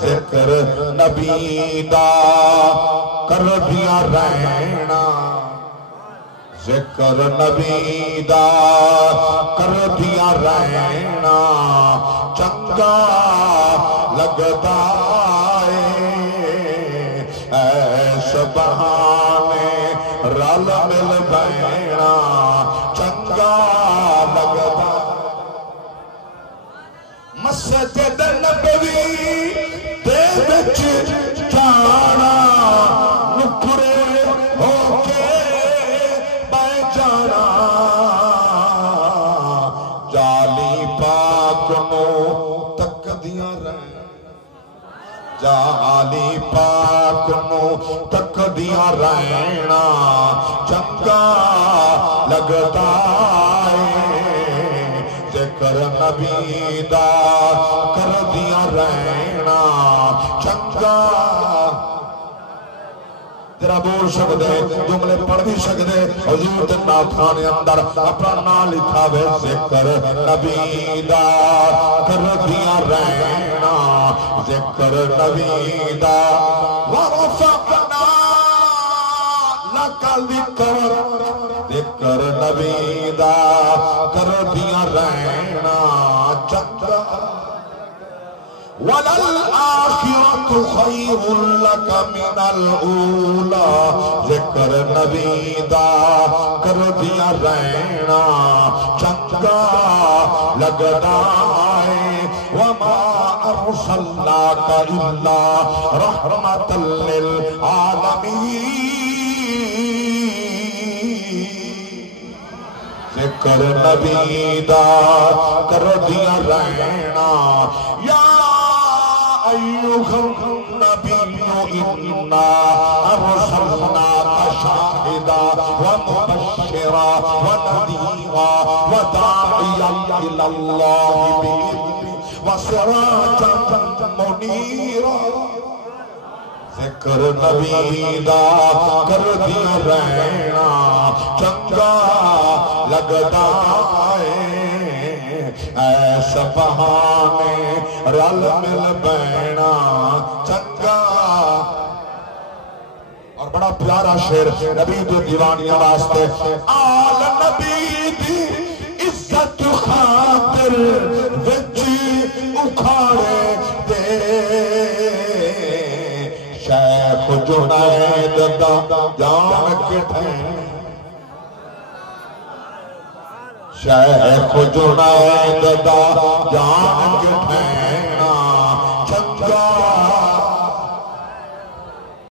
ذکر نبی دا کر دیا رہنا ذکر نبی دا کر دیا رہنا چنگا لگتا بہانے رل مل بینا چنگا لگتا مسجد نبوی دے وچ جانا نکھرے ہو کے بے جانا جالی پاک نو تک دیا رہنا جالی پاک نو تک دیا رہنا چنگا لگتا ہے ذکر نبی دا کر دیا رہنا چنگا تیرا بول سکدے جملے پڑھ بھی سکدے حضور تے ناتھانے اندر اپنا نام لکھا وے ذکر نبی دا کر دیا رہنا ذکر نبی دا ورفقنا لک ذکر ذکر نبی دا کر دیا رہنا چنگا وَلَلْآخِرَةُ خَيْرٌ لَكَ مِنَ الْأُولَى ذکر نبی دا کر دیا رہنا چنگا لگتا ہے وَمَا أَرْسَلْنَاكَ إِلَّا رَحْمَةً لِلْعَالَمِينَ ذکر نبی دا کر دیا رہنا یا ایوہ النبی انا ارسلناک شاہدا ومبشرا ونذیرا وداعیا الاللہ بإذنہ وسراجا منیرا ذکر نبی دا کر دیا رہنا چنگا لگتا ہے ایسا بہانے رل مل بینا چنگا اور بڑا پیارا شعر نبی دی دیوانیاں واسطے آل نبی دی عزت خاطر وچی اکھاڑے دے شیخ جنید دا جان کٹھیں شیخ جنید دا جان کٹھینا چنگا